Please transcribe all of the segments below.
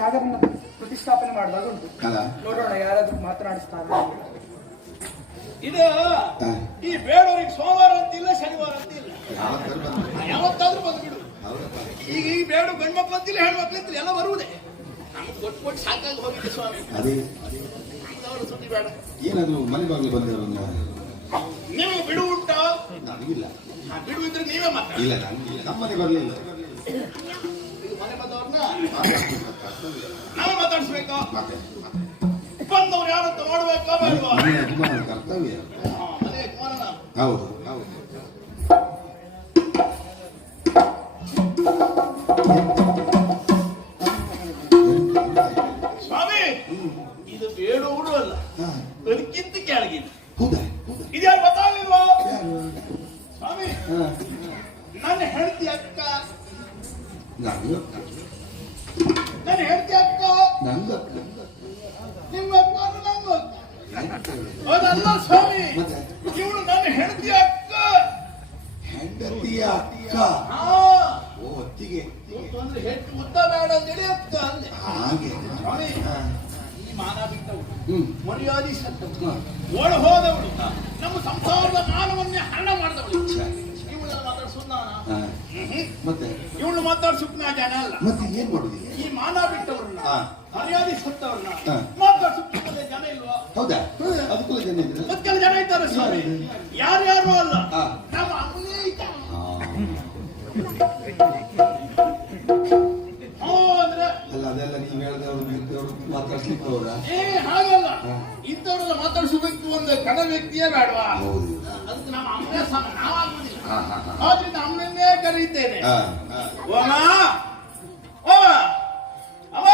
ನಾಗರನ್ನ ಪ್ರತಿಷ್ಠಾಪನೆ ಮಾಡುವಾಗ ಉಂಟು. ನೋಡೋಣ ಯಾರಾದ್ರೂ ಮಾತನಾಡಿಸ್ತಾರೆ. ಇದು ಈ ಬೇಡವರಿಗೆ ಸೋಮವಾರ ಅಂತಿಲ್ಲ, ಶನಿವಾರ ಅಂತಿಲ್ಲ, ಯಾವತ್ತಾದ್ರೂ ಬಂದ್ಬಿಡು. ಈಗ ಈ ಬೇಡು ಗಂಡು ಮಕ್ಳು ಅಂತಿಲ್ಲ, ಹೆಣ್ಮಕ್ಳು ಅಂತಿಲ್ಲ, ಎಲ್ಲ ಬರುವುದೇ. ನಮ್ಗೆ ಕೊಟ್ಟು ಸಾಕಾಗಿ ಹೋಗಿದೆ ಸ್ವಾಮಿ. ಸುದ್ದಿ ಬೇಡ. ಏನದು ಮನೆ ಬಾಗಿಲು ಬಂದಿರೋ ನಿಮಗೆ ಬಿಡು ಉಂಟಾ? ನನಗಿಲ್ಲ. ಬಿಡು ಇದ್ರೆ ನೀವೇ ಮಾತಾಡಿ. ಇಲ್ಲ, ನನಗಿಲ್ಲ. ನಮ್ಮನೆ ಬರಲಿಲ್ಲ. ಈಗ ಮನೆ ಬಂದವ್ರನ್ನ ನಾವೇ ಮಾತಾಡಿಸ್ಬೇಕಾ? ಬಂದವ್ರು ಯಾರಂತ ನೋಡ್ಬೇಕಾ ಬೇಡವಾ? ಮನೆ ಯಜಮಾನನ ಕರ್ತವ್ಯ. ಮನೆ ಯಜಮಾನನ. ಹೌದು ಹೌದು. ಸ್ವಾಮಿ, ಇದು ಬೇಡೋಡು ಅಲ್ಲ, ಅದಕ್ಕಿಂತ ಕೆಳಗಿದೆ. ಹೌದಾ? ಇದ್ಯಾರು ಗೊತ್ತಾಗಲಿಲ್ವಾ ಸ್ವಾಮಿ? ನನ್ನ ಹೆಂಡತಿ ಅಕ್ಕ, ನನ್ನ ಹೆಂಡತಿ ಅಕ್ಕ, ನಿಮ್ಮ ಅಕ್ಕ ನಂಗ ಅದಲ್ಲ ಸ್ವಾಮಿ. ಇವಳು ನನ್ನ ಹೆಂಡತಿ ಅಕ್ಕ. ಹೆಂಡತಿಯ ಅಕ್ಕ? ಓ, ಅತ್ತಿಗೆ. ಅಂದ್ರೆ ಹೆಚ್ಚು ಉದ್ದ ಬೇಡ ಅಂತೇಳಿ ಅಕ್ಕ ಅಂದೆ. ಹಾಗೆ ಸ್ವಾಮಿ, ಈ ಮಾನ ಬಿಟ್ಟವಳು, ಮರ್ಯಾದೆ ಸತ್ತವಳು, ಓಡ ಹೋದವಳು, ನಮ್ಮ ಸಂಸಾರದ ಮಾನವನ್ನೇ ಹರಣ ಮಾಡಿದವಳು. ಇವಳನ್ನ ಮಾತಾಡ್ಸೋದು ನಾನು. ಮತ್ತೆ ಇವಳು ಮಾತಾಡ್ಸೋಕ್ ನಾ ಜನ ಅಲ್ಲ. ಮತ್ತೆ ಏನ್ ಮಾಡುದು? ಈ ಮಾನ ಬಿಟ್ಟವ್ರನ್ನ, ಮರ್ಯಾದೆ ಸತ್ತವ್ರನ್ನ ಮಾತಾಡ್ಸೋಕ್ ಜನ ಇಲ್ವಾ? ಹೌದಾ? ಅದಕ್ಕೂ ಜನ ಇದ್ರೆ ಮತ್ತೆಲ್ಲ ಜನ ಇದ್ದಾರೆ ಸ್ವಾಮಿ. ಯಾರ್ಯಾರು ಅಲ್ಲ, ನಮ್ಮ ಅಮ್ಮನೇ ಇದ್ದ. ಅಲ್ಲ, ಅದೆಲ್ಲ ನೀವು ಹೇಳಿದವರು ಮಾತಾಡ್ಸ್ಲಿಕ್ಕೆ ಹೋದ? ಹಾಗಲ್ಲ, ಇಂಥವ್ರೆಲ್ಲ ಮಾತಾಡ್ಸಬೇಕು ಒಂದು ಕಡ ವ್ಯಕ್ತಿಯೇ ಬೇಡವಾ? ಅದಕ್ಕೆ ನಮ್ಮ ಅಮ್ಮನೇ ನಾವಾಗುದಿಲ್ಲ. ಆದ್ರಿಂದ ಅಮ್ಮನನ್ನೇ ಕರೀತೇನೆ. ಓಮ ಓಮ ಅಮ್ಮ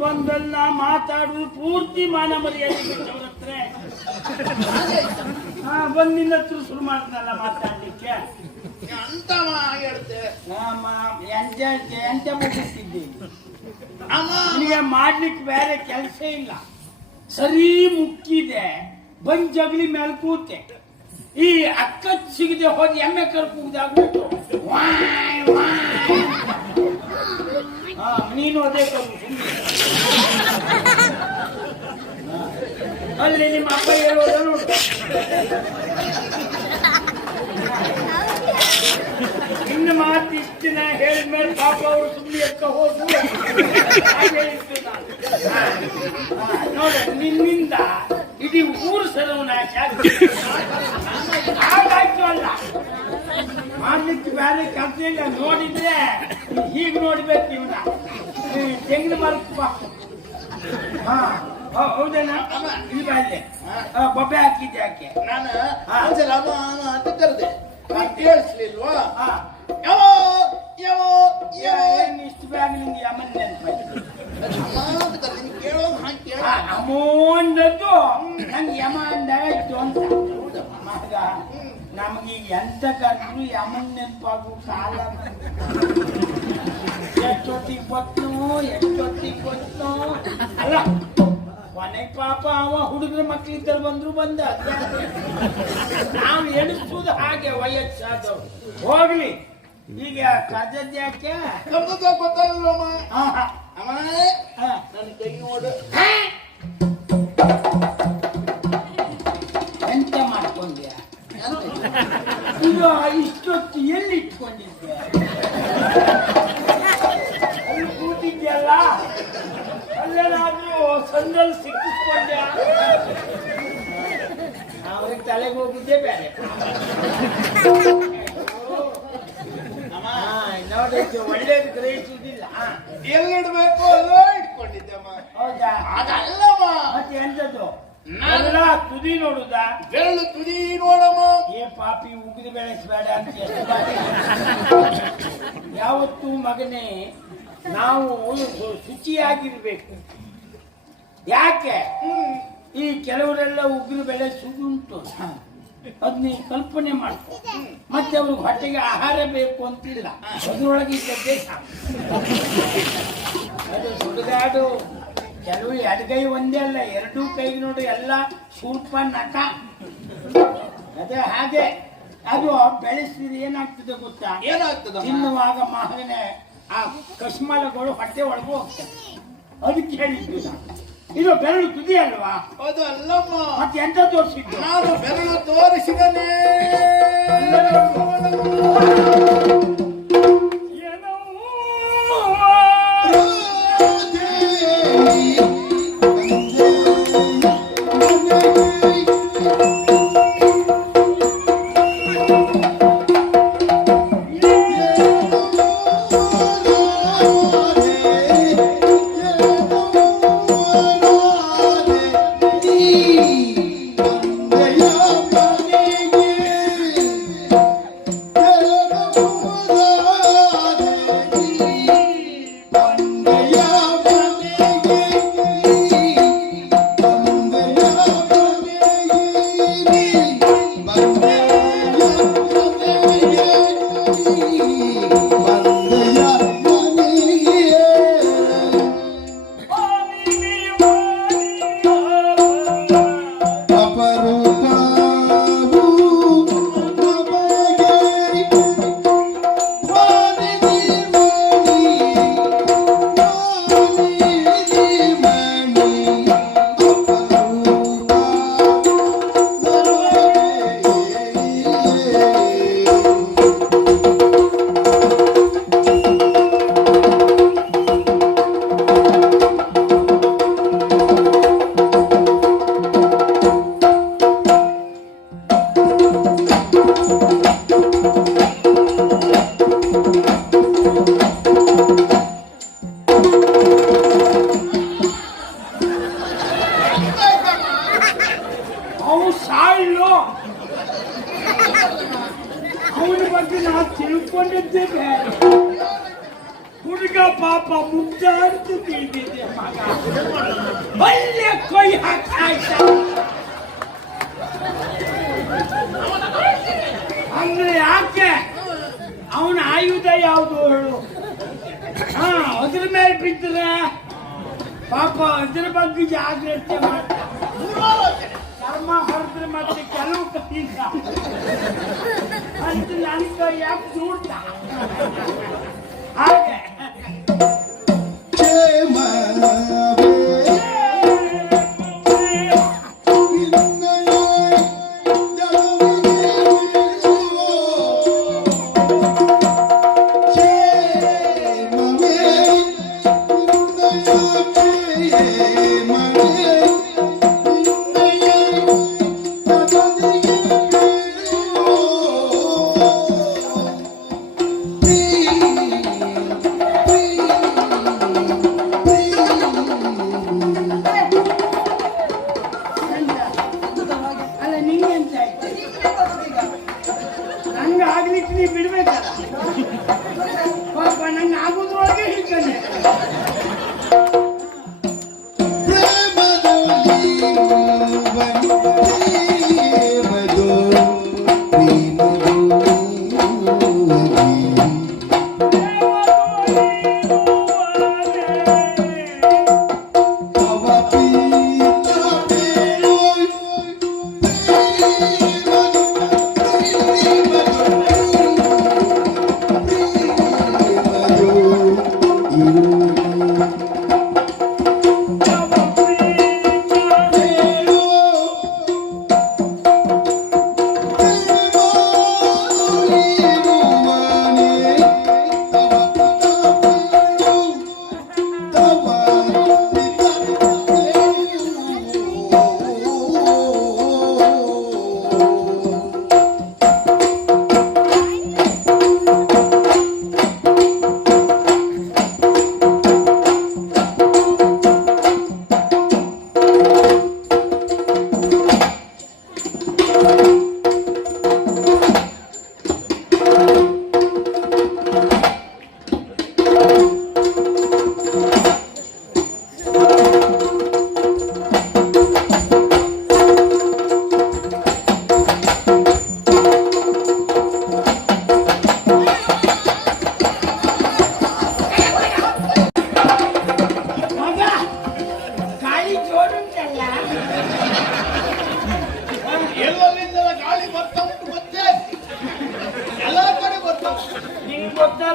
ಬಂದೆಲ್ಲ ಮಾತಾಡುದು ಪೂರ್ತಿ ಮಾನ ಮರ್ಯಾದೆ ಬಿಟ್ಟವ್ರ ಹತ್ರ ಬಂದಿನ ಹತ್ರ ಶುರು ಮಾಡ್ದಲ್ಲ ಮಾತಾಡ್ಲಿಕ್ಕೆ. ಅಂತ ಹೇಳ್ತೆ ಎಂತ ಮುಗಿಸ್ತಿದ್ದೀನಿ ನಿನಗೆ ಮಾಡ್ಲಿಕ್ಕೆ ಬೇರೆ ಕೆಲಸ ಇಲ್ಲ. ಸರಿ ಮುಕ್ಕಿದೆ, ಬಂದ್ ಜಗಲಿ ಮೇಲೆ ಕೂತೆ. ಈ ಅಕ್ಕ ಸಿಗದೆ ಹೋದ ಎಮ್ಮೆ ಕರ್ಕೂಗ್ದಾಗ್ಬಿಟ್ಟು ನೀನು ಅದೇ ಕರು. ಅಲ್ಲಿ ನಿಮ್ಮ ಅಪ್ಪ ಹೇಳೋದ ನೋಡು. ಇನ್ನು ಮಾತು ಇಷ್ಟಿನ ಹೇಳಿದ್ಮೇಲೆ ಪಾಪ ಅವರು ಸುಮ್ಮನೆ ಎಕ್ಕ ಹೋದ್ರು. ನೋಡ, ನಿನ್ನಿಂದ ಇಡೀ ಊರು ಸರ್ವನಾಶ ಆಗಾಯ್ತು. ಅಲ್ಲ ಮಾಡ್ಲಿಕ್ಕೆ ಬೇರೆ ಕೆಲಸ ಇಲ್ಲ. ನೋಡಿದ್ರೆ ಹೀಗೆ ನೋಡ್ಬೇಕು ಇವನ. ತೆಂಗಿನ ಮರಕ್ಕೆ ಹೌದೇನಾ? ಈಗ ಅಲ್ಲಿ ಬೊಬ್ಬೆ ಹಾಕಿದ್ದೆ ಯಾಕೆ? ನಾನು ಒಂದ್ಸಲ ಅಂತ ಕರೆದೆ, ಕೇಳಿಸ್ಲಿಲ್ವಾ? ಇಷ್ಟು ಬ್ಯಾಗ್ ನಿಂಗೆ ಅಮ್ಮನ ನೆನಪಾಯ್ತು. ಕೇಳೋದು ಹಾಕಿ ಅಮೋಂದದ್ದು ನಂಗೆ ಯಮ ಅಂದಾಗ ಇತ್ತು ಅಂತ. ಮಗ ನಮಗೀಗ ಎಂತ ಕರೆದ್ರು ಯಮನ್ ನೆನಪಾಗು ಕಾಲ. ಎಷ್ಟೊತ್ತಿಗೆ ಗೊತ್ತು ಅಲ್ಲ. ಕೊನೆಗೆ ಪಾಪ ಅವ ಹುಡುಗರ ಮಕ್ಕಳಿದ್ದರು ಬಂದ್ರು ಬಂದ. ನಾವು ಎಣಿಸುವುದು ಹಾಗೆ ವಯಸ್ಸಾದವ್ರು. ಹೋಗ್ಲಿ, ಈಗ ಕರ್ದದ್ದು ಯಾಕೆ? ಗೊತ್ತಾಗಿಲ್ವಮ್ಮ? ಅಮ್ಮ ನನ್ನ ಕೈ ನೋಡು. ಎಂತ ಮಾಡ್ಕೊಂಡ್ಯಾ? ಈಗ ಇಷ್ಟೊತ್ತು ಎಲ್ಲಿ ಇಟ್ಕೊಂಡಿದ್ದೆ? ಅಲ್ಲಿ ಕೂತಿದ್ಯಲ್ಲ, ಅಲ್ಲೇನಾದ್ರೂ ಸಂದಲ್ಲಿ ಸಿಕ್ಕಿಸ್ಕೊಂಡ್ಯಾ? ಅವ್ರಿಗೆ ತಲೆಗೆ ಹೋಗಿದ್ದೆ ಬೇರೆ. ನೋಡಿ, ಒಳ್ಳೇದು ಗ್ರಹಿಸುವುದಿಲ್ಲ. ಎಲ್ಲಿಡ್ಬೇಕು ಅಲ್ಲೋ ಇಟ್ಕೊಂಡಿದ್ದಮ್ಮ. ಹೌದಾ? ಅದಲ್ಲಮ್ಮ. ಮತ್ತೆ ಎಂತದ್ದು? ತುದಿ ನೋಡುದಾ? ಬೆರಳು ತುದಿ ನೋಡಮ್ಮ. ಏ ಪಾಪಿ, ಉಗಿದು ಬೆಳೆಸಬೇಡ ಅಂತ. ಯಾವತ್ತೂ ಮಗನೇ ನಾವು ಶುಚಿಯಾಗಿರ್ಬೇಕು. ಯಾಕೆ ಈ ಕೆಲವರೆಲ್ಲ ಉಗುರು ಬೆಳೆಸುವುದುಂಟು, ಅದ್ ನೀ ಕಲ್ಪನೆ ಮಾಡ್ಕೊ. ಮತ್ತೆ ಅವ್ರಿಗೆ ಹೊಟ್ಟೆಗೆ ಆಹಾರ ಬೇಕು ಅಂತಿಲ್ಲ, ಅದ್ರೊಳಗೆ ಇದ್ದದ್ದೇ ಸಾಕು. ಅದು ಸುಡುಗಾಡು. ಕೆಲವು ಎಡಗೈ ಒಂದೇ ಅಲ್ಲ, ಎರಡೂ ಕೈಗೆ ನೋಡಿ ಎಲ್ಲ ಸ್ವಲ್ಪ ನಟ. ಅದೇ ಹಾಗೆ ಅದು ಬೆಳೆಸಿದ್ರೆ ಏನಾಗ್ತದೆ ಗೊತ್ತಾ? ಏನಾಗ್ತದ? ತಿನ್ನುವಾಗ ಮಗನೇ ಆ ಕಶ್ಮಲಗಳು ಹೊಟ್ಟೆ ಒಳಗೂ ಹೋಗ್ತದೆ. ಅದಕ್ಕೆ ಹೇಳಿದ್ದು ನಾನು. ಇದು ಬೆರಳು ತುದಿ ಅಲ್ವಾ? ಅದು ಅಲ್ಲಮ್ಮ, ಮತ್ತೆ ಎಂತ ತೋರಿಸಿದ್ದು? ನಾನು ಬೆರಳು ತೋರಿಸಿದನೇ. ಅವನ ಬಗ್ಗೆ ನಾವು ತಿಳ್ಕೊಂಡಿದ್ದೇವೆ. ಹುಡುಗ ಪಾಪ ಮುಗ್ಧ ಅಂತ ತಿಳಿದಿದ್ದೆ. ಮಗ ಒಳ್ಳೆ ಕೈ ಹಾಕ್ತಾ ಅಂದ್ರೆ ಯಾಕೆ? ಅವನ ಆಯುಧ ಯಾವುದು ಹೇಳು? ಅದ್ರ ಮೇಲೆ ಬಿದ್ದರೆ ಪಾಪ ಅದ್ರ ಬಗ್ಗೆ ಜಾಗ್ರತೆ ಮಾಡ್ತಾರೆ. ಚರ್ಮ ಹೊರದ್ರೆ ಮತ್ತೆ ಕೆಲವು ಕೈಯಿಂದ ಅಂತ ನನಗೆ ಯಾಕೆ ನೋಡ್ತಾ ಹಾಗೆ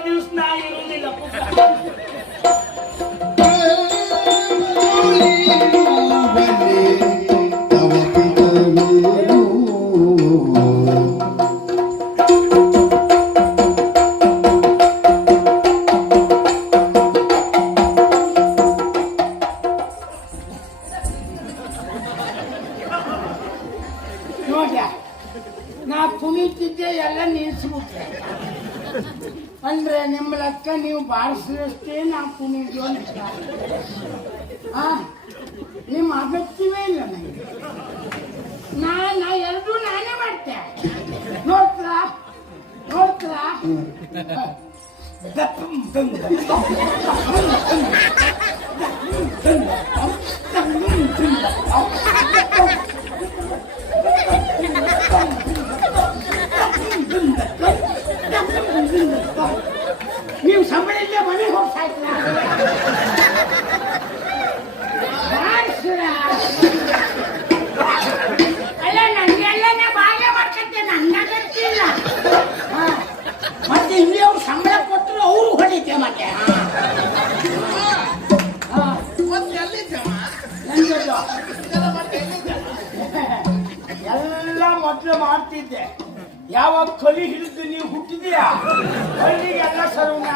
ದಿವಸ ನಾ ಇರುವುದಿಲ್ಲ ಪುಟ್ಟ. ನೋಡ್ಯ ನಾ ಕುಣಿತಿದ್ದೆ ಎಲ್ಲ ನಿಲ್ಸ್ಬಿಟ್ರೆ ಅಂದ್ರೆ ನಿಮ್ಮ ಲೆಕ್ಕ ನೀವು ಬಾರಿಸಿದಷ್ಟೇ ನಾ ಕುಣಿದು ಅಂತ ನಿಮ್ಮ ಅಗತ್ಯವೇ ಇಲ್ಲ ನನಗೆ. ನಾ ಎರಡೂ ನಾನೇ ಮಾಡ್ತೆ. ನೋಡ್ತೀರಾ ನೀವು ಸಂಬಳಿಂದ ಮನೆಗೆ ಹೋಗ್ತಾಯಿಲ್ಲ. ಅಲ್ಲ ನನಗೆಲ್ಲ ನಾ ಬಾಲ್ಯ ಮಾಡ್ಕಂತೆ ನನ್ನ ಗೊತ್ತಿಲ್ಲ. ಮತ್ತೆ ಇಲ್ಲಿ ಅವ್ರು ಸಂಬಳ ಕೊಟ್ಟರು ಅವರು ಹೊಡಿತೆ ಮತ್ತೆ ಎಲ್ಲ ಮೊದಲು ಮಾಡ್ತಿದ್ದೆ. ಯಾವಾಗ ಕಲಿ ಹಿಡಿದು ನೀವು ಹುಟ್ಟಿದೀಯಾ ಅಲ್ಲಿಗೆಲ್ಲ ಸರ್ವನ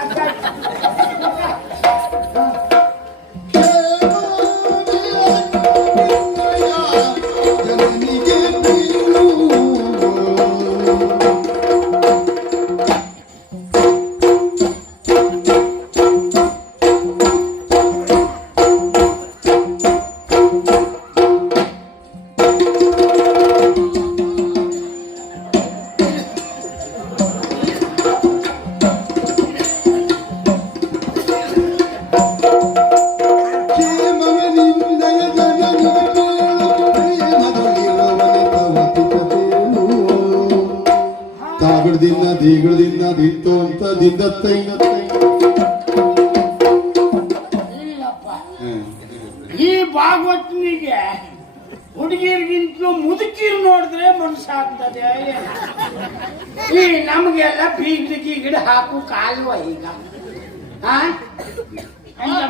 ಈ ಭಾಗವತನಿಗೆ ಹುಡುಗಿರ್ಗಿಂತಲೂ ಮುದುಕಿರು ನೋಡಿದ್ರೆ ಮನಸ್ಸಾಗ್ತದೆ. ಈ ನಮಗೆಲ್ಲ ಬೀಗಡ ಹಾಕು ಕಾಲುವ ಈಗ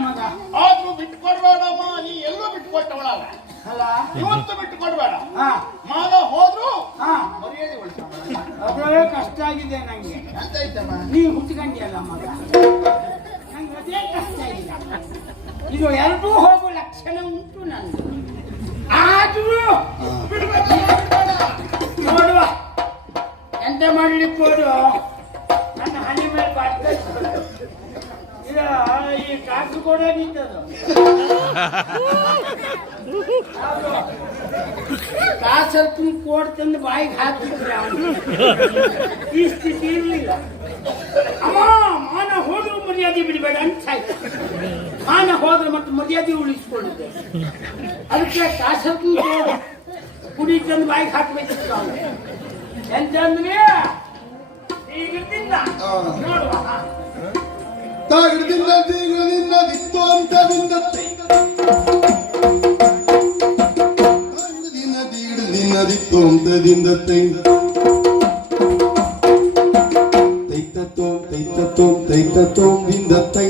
ಮಗ ಆದ್ರೂ ಬಿಟ್ಕೊಡ್ಬೇಡಮ್ಮ. ನೀ ಎಲ್ಲೂ ಬಿಟ್ಕೊಟ್ಟವಳಲ್ಲ ಅಲ್ಲ, ಇವತ್ತು ಬಿಟ್ಟುಕೊಡ್ಬೇಡ. ಮಾನ ಹೋದ್ರು ಮರ್ಯಾದೆ ಉಳಿಸ. ಅದೇ ಕಷ್ಟ ಆಗಿದೆ ನಂಗೆ. ನೀ ಹುಟ್ಕೊಂಡಿಯಲ್ಲ ಮಗ, ನಂಗೆ ಅದೇ ಕಷ್ಟ ಇಲ್ಲ. ಇದು ಎರಡೂ ಹೋಗೋ ಲಕ್ಷಣ ಉಂಟು ನಂದು. ಆದ್ರೂ ನೋಡುವ ಎಂತ ಮಾಡ್ಲಿಕ್ಕೆ ಹೋದು ನನ್ನ ಹನಿ ಮೇಲೆ ಬರ್ತದೆ. ಈ ಕಾಸು ಕೂಡ ನಿಂತದು ಕಾಸಲ್ಪ ಕೋಡ್ ತಂದು ಬಾಯಿಗೆ ಹಾಕ್ತಿದ್ರೆ ಅವನು ಈ ಸ್ಥಿತಿ ಇರಲಿಲ್ಲ. ಅಮ್ಮ ಮಾನ ಹೋದ್ರು ಮರ್ಯಾದೆ ಬಿಡಬೇಡ ಅಂತ ಆಯ್ತು. ಮಾನ ಹೋದ್ರೆ ಮತ್ತೆ ಮರ್ಯಾದೆ ಉಳಿಸ್ಕೊಂಡಿದ್ದೆ. ಅದಕ್ಕೆ ಕಾಸಲ್ಪ ಕೋಡ್ ಕುಡಿ ತಂದು ಬಾಯಿಗೆ ಹಾಕ್ಬೇಕಿತ್ತು ಅವನು. ಎಂತಂದ್ರೆ ಈಗ ನೋಡುವ ತಾಗಿಡ್ದಿಂದ ತೀಗುದಿಂದ ದಿತ್ತು ಅಂತ ಬಿಂದತ್ತೆ ದಿನ ದಿನ ದಿತ್ತು ಅಂತ ದಿಂದತ್ತೆ ತೈತತ್ತೋಂ ದಿಂದತ್ತೆ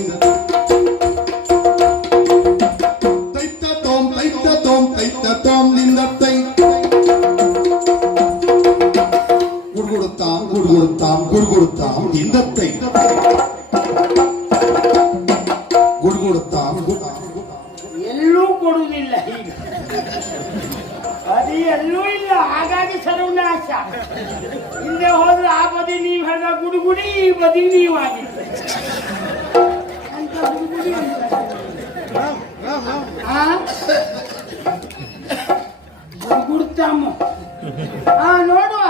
ತೈತತ್ತೋಂ ದಿಂದತ್ತೆ ಗುಡ್ಗುಡುತ್ತಾಂ ದಿಂದತ್ತೆ ಎಲ್ಲೂ ಕೊಡುವುದಿಲ್ಲ. ಈಗ ಅದು ಎಲ್ಲೂ ಇಲ್ಲ. ಹಾಗಾಗಿ ಸರ್ವನಾಶ. ಹಿಂದೆ ಹೋದ್ರೆ ಆ ಬದಿ ನೀವು ಹೇಳಿದ ಗುಡುಗುಡಿ, ಈ ಬದಿ ನೀವು ಆಗಿತ್ತು ಅಂತ ಗುಡುಗುಡಿ ಗುಡುಗುಡ್ತಾಮ. ನೋಡುವ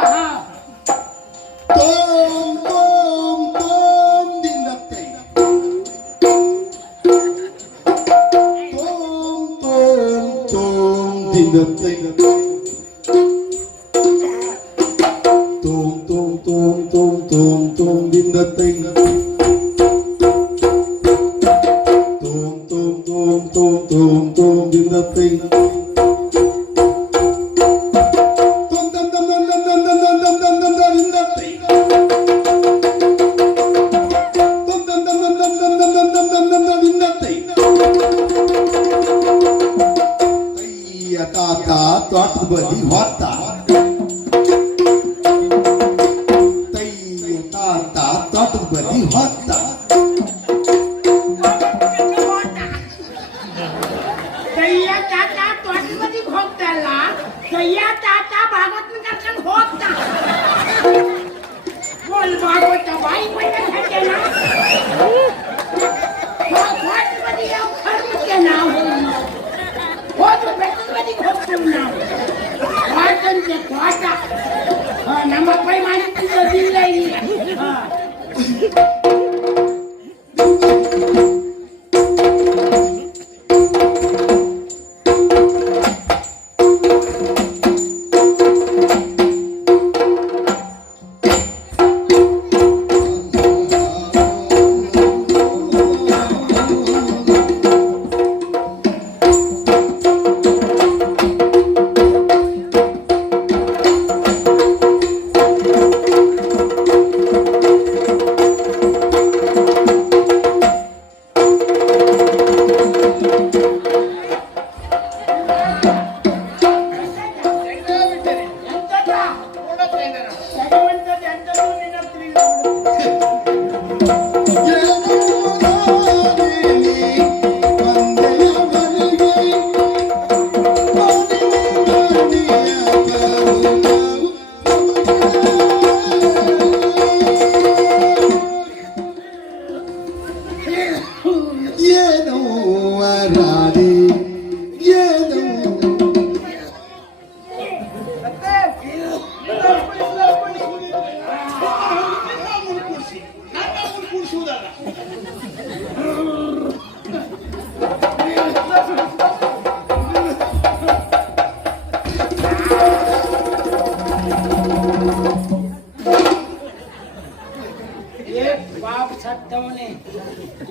ತಾತ ಬದಿ ಹೊತ್ತ ತಯ್ಯ ತಾತ ತಾತದ ಬದಿ ಹೊತ್ತ ಕೈಯ ತಾತ ತೋಟ ಬದಿಗೆ ಹೋಗ್ತಲ್ಲ ಕೈಯ ತಾತ ಭಾಗವತನ ಕರ್ಕೊಂಡು ಹೋಗ್ತ ಭಾಗವತ ಬಾಯಿ ಬಂದ ತೋಟ ಬದಿಗೆ ಕರ್ಮಕ್ಕೆ ನಾವು ಹೋದ್ರೆ ಬೆಟ್ಟದ ಬದಿಗೆ ಹೋಗ್ತೀವಿ ನಾವು ತೋಟಂತೆ ತೋಟ ನಮ್ಮ ಅಪ್ಪಾಯಿ ಮಾಡಿದ್ದಿಲ್ಲ ಇಲ್ಲಿ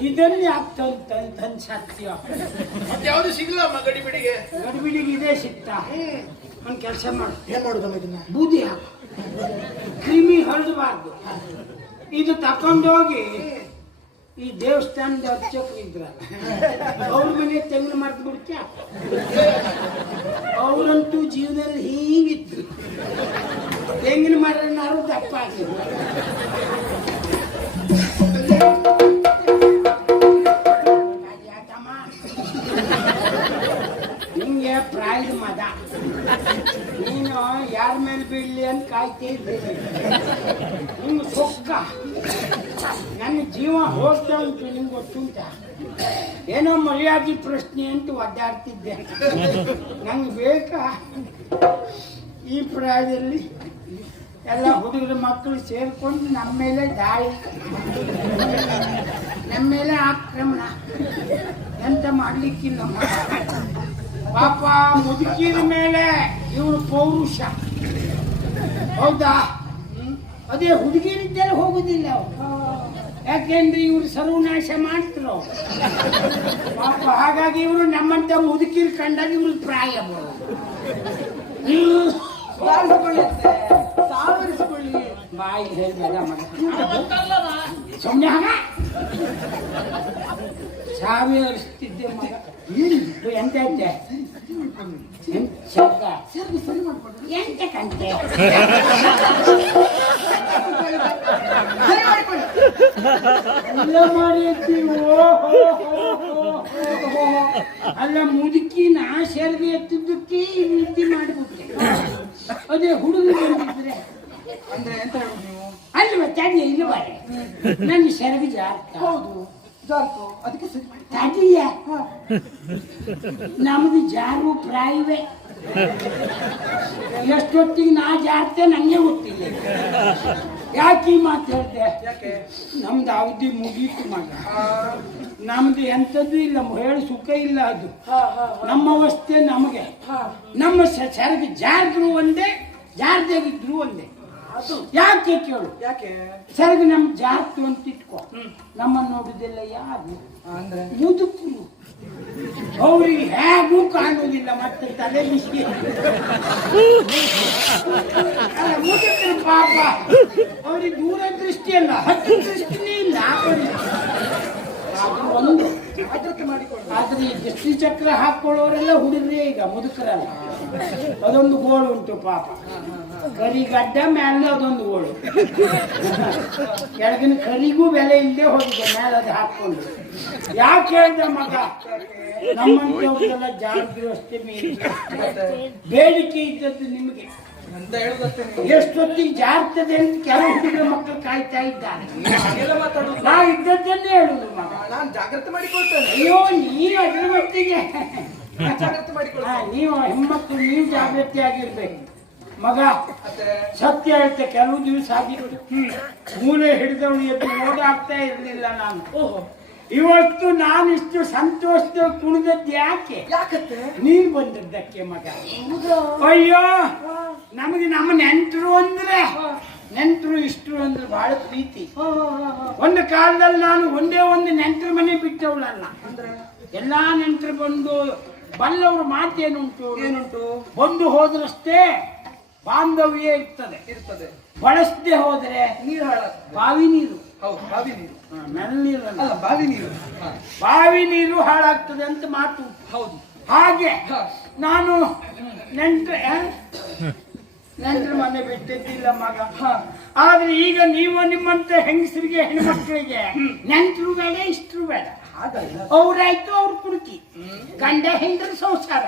ಇದನ್ನೇ ಆಗ್ತಂತ ಸತ್ಯ ಯಾವ್ದು ಸಿಗಲ್ಲ ಗಡಿಬಿಡಿಗೆ ಗಡಿಬಿಡಿಗೆ ಇದೇ ಸಿಗ್ತಾ ಒಂದ್ ಕೆಲಸ ಮಾಡು. ಏನ್ ಮಾಡುದಮ್ಮ ಇದನ್ನ? ಬೂದಿ ಹಾಕು, ಕ್ರಿಮಿ ಹರಡಬಾರ್ದು. ಇದು ತಕೊಂಡೋಗಿ ಈ ದೇವಸ್ಥಾನದ ಅರ್ಚಕರು ಇದ್ರಲ್ಲ ಅವ್ರ ಮನೆ ತೆಂಗಿನ ಮರ್ತು ಬಿಡ್ತೀಯ. ಅವರಂತೂ ಜೀವನದಲ್ಲಿ ಹೀಗಿದ್ರು, ತೆಂಗಿನ ಮರನಾರು ದಪ್ಪ ಆಗಿದ್ರು. ನಿಂಗೆ ಪ್ರಾಯದ ಮದ, ನೀನು ಯಾರ ಮೇಲೆ ಬೀಳಲಿ ಅಂತ ಕಾಯ್ತಿದ್ದೀನಿ. ನಿಮ್ಗೆ ಸೊಕ್ಕ ನನ್ನ ಜೀವ ಹೋಗ್ತಾ ಉಂಟು, ನಿಮ್ಗೆ ಗೊತ್ತುಂಟ. ಏನೋ ಮರ್ಯಾದೆ ಪ್ರಶ್ನೆ ಅಂತ ಒದ್ದಾಡ್ತಿದ್ದೆ. ನಂಗೆ ಬೇಕಾ ಈ ಪ್ರಾಯದಲ್ಲಿ ಎಲ್ಲ ಹುಡುಗರ ಮಕ್ಕಳು ಸೇರ್ಕೊಂಡು ನಮ್ಮ ಮೇಲೆ ದಾಳಿ, ನಮ್ಮ ಮೇಲೆ ಆಕ್ರಮಣ ಎಂತ ಮಾಡ್ಲಿಕ್ಕಿಲ್ಲ. ಪಾಪ ಮುದುಕಿದ ಮೇಲೆ ಇವಳು ಪೌರುಷ, ಹೌದಾ? ಅದೇ ಹುಡುಗಿರಿದ್ದರೆ ಹೋಗುದಿಲ್ಲ ಅವ್ರು, ಯಾಕೆಂದ್ರೆ ಇವ್ರು ಸರ್ವನಾಶ ಮಾಡ್ತಿರೋ ಪಾಪ. ಹಾಗಾಗಿ ಇವರು ನಮ್ಮಂತ ಮುದುಕಿರು ಕಂಡಾಗ ಇವ್ರ ಪ್ರಾಯ ಸಾವರಿಸಿಕೊಳ್ಳಿ. ಬಾಯಿ ಹೇಳ್ಬೇಡ ಸುಮ್ಮನೆ ಹಾಗ ಸಾವಿರಿಸ್ತಿದ್ದೆ ಮಗ. ಎಂತ ಇದ್ದೆ ಎಂತ ಕಂತೆ ಎಲ್ಲ ಮಾಡಿ ಅಲ್ಲ ಮುದುಕಿನ ಸೆರಗಿ ಎತ್ತಿದ್ದಕ್ಕೆ ರೀತಿ ಮಾಡಿಬಿಟ್ಟೆ. ಅದೇ ಹುಡುಗರು ಬಂದಿದ್ರೆ ಅಂದ್ರೆ ಎಂತ ಹೇಳುದು ನೀವು? ಅಲ್ವ ತಡಿ ಇಲ್ವ ನನ್ನ ಸೆರಗಿ ಜಾರ್ತ. ಹೌದು ಜಾರ್ತು, ಅದಕ್ಕೆ ತಡಿಯ ನಮ್ದು ಜಾರು ಪ್ರಾಯವೇ. ಎಷ್ಟೊತ್ತಿಗೆ ನಾ ಜಾರ್ತೆ ನಂಗೆ ಗೊತ್ತಿಲ್ಲ. ಯಾಕೆ ಮಾತು ಹೇಳ್ದೆ? ಯಾಕೆ? ನಮ್ದು ಅವಧಿ ಮುಗೀತು ಮಗ. ನಮ್ದು ಎಂಥದ್ದು ಇಲ್ಲ, ಹೇಳಿ ಸುಖ ಇಲ್ಲ. ಅದು ನಮ್ಮ ಅವಸ್ಥೆ ನಮಗೆ. ನಮ್ಮ ಸೆರಗಿ ಜಾರಿದ್ರು ಒಂದೇ, ಜಾರ್ದಾಗಿದ್ರು ಒಂದೇ. ಅದು ಯಾಕೆ ಕೇಳು? ಯಾಕೆ? ಸೆರಗಿ ನಮ್ ಜಾರ್ತು ಅಂತ ಇಟ್ಕೋ, ನಮ್ಮ ನೋಡುದಿಲ್ಲ ಯಾರು? ಅಂದ್ರೆ ಮುದುಕರು, ಅವ್ರಿಗೆ ಹೇಗೂ ಕಾಣುವುದಿಲ್ಲ. ಮತ್ತೆ ತಲೆ ಬಿಸಿ ಮುದುಕರು ಪಾಪ, ಅವ್ರಿಗೆ ದೂರ ದೃಷ್ಟಿ ಅಲ್ಲ, ಹತ್ತು ದೃಷ್ಟಿನೇ ಇಲ್ಲ. ಅದು ಒಂದು ಅದ್ರ ಜಾಗ್ರತೆ ಮಾಡಿಕೊಳ್ಳಿ. ಆದ್ರೆ ಈ ದೃಷ್ಟಿ ಚಕ್ರ ಹಾಕೊಳ್ಳೋರೆಲ್ಲ ಹುಡುಗ್ರೆ ಈಗ ಮುದುಕರಲ್ಲ. ಅದೊಂದು ಗೋಳು ಉಂಟು ಪಾಪ. ಕರಿಗಡ್ಡ ಮೇಲೆ ಅದೊಂದು ಗೋಳು. ಕೆಳಗಿನ ಕರಿಗೂ ಬೆಲೆ ಇಲ್ಲದೆ ಹೋಗಿದೆ ಮೇಲೆ ಅದು ಹಾಕೊಂಡು. ಯಾಕೆ ಹೇಳ್ದ ಮಗ? ನಮ್ಮಂತವ್ರಿಗೆಲ್ಲ ಜಾಗೃತಿ ಮೀರಿ ಬೇಡಿಕೆ ಇದ್ದದ್ದು ನಿಮಗೆ ಅಂತ ಹೇಳುದಷ್ಟೇ ನೀವು. ಎಷ್ಟೊತ್ತಿಗೆ ಜಾಗ್ತದೆ ಅಂತ ಕೆಲವು ಹುಡುಗರ ಮಕ್ಕಳು ಕಾಯ್ತಾ ಇದ್ದಾರೆ. ಹಾಗೆಲ್ಲ ಮಾತಾಡುದು. ನಾ ಇದ್ದದ್ದನ್ನೇ ಹೇಳುದು ಮಗ. ನಾನು ಜಾಗ್ರತೆ ಮಾಡಿಕೊಳ್ತೇನೆ. ಅಯ್ಯೋ ನೀನು ಅದ್ರ ಮಟ್ಟಿಗೆ ಜಾಗ್ರತೆ ಮಾಡಿಕೊಳ್ತೇನೆ. ನೀವು ಹೆಣ್ಮಕ್ಳು ನೀವು ಜಾಗೃತಿಯಾಗಿರ್ಬೇಕು ಮಗ. ಮತ್ತೆ ಸತ್ಯ ಹೇಳ್ತೆ, ಕೆಲವು ದಿವಸ ಆಗಿತ್ತು ಮೂಲೆ ಹಿಡಿದವನು ಎದ್ದು ಓಡಾಡ್ತಾ ಇರ್ಲಿಲ್ಲ ನಾನು. ಓಹೋ, ಇವತ್ತು ನಾನಿಷ್ಟು ಸಂತೋಷದ ಕುಣಿದದ್ದು ಯಾಕೆ? ಯಾಕತ್ತೆ? ನೀನ್ ಬಂದದ್ದಕ್ಕೆ ಮಗ. ಅಯ್ಯೋ ನಮಗೆ ನಮ್ಮ ನೆಂಟರು ಅಂದ್ರೆ ಇಷ್ಟು ಅಂದ್ರೆ ಬಹಳ ಪ್ರೀತಿ. ಒಂದು ಕಾಲದಲ್ಲಿ ನಾನು ಒಂದೇ ಒಂದು ನೆಂಟರ ಮನೆ ಬಿಟ್ಟವಳಲ್ಲ. ಅಂದ್ರೆ ಎಲ್ಲಾ ನೆಂಟರು ಬಂದು ಬಲ್ಲವ್ರ ಮಾತೇನುಂಟು? ಏನುಂಟು? ಬಂದು ಹೋದ್ರಷ್ಟೇ ಬಾಂಧವ್ಯ ಇರ್ತದೆ. ಬಳಸದೆ ಹೋದ್ರೆ ನೀರು ಹಾಳಾಗ್ತದೆ. ಬಾವಿ ನೀರು, ಹೌದು, ಬಾವಿ ನೀರು ಮೆಲ್ಲೀರು ಅಲ್ಲ, ಬಾವಿ ನೀರು. ಹಾ, ಬಾವಿ ನೀರು ಹಾಳಾಗ್ತದೆ ಅಂತ ಮಾತು. ಹೌದು. ಹಾಗೆ ಹಾ. ನಾನು ನೆಂಟರ ಮನೆ ಬಿಟ್ಟಿದ್ದಿಲ್ಲ ಮಗ. ಆದ್ರೆ ಈಗ ನೀವು ನಿಮ್ಮಂತ ಹೆಂಗಸರಿಗೆ ಹೆಣ್ಮಕ್ಳಿಗೆ ನೆಂಟರು ಬೇಡ, ಇಷ್ಟರು ಬೇಡ. ಹಾಗಲ್ಲ. ಅವ್ರಾಯ್ತು ಅವ್ರ ಕುಡುಕಿ, ಗಂಡ ಹೆಂಡ್ರ ಸಂಸಾರ.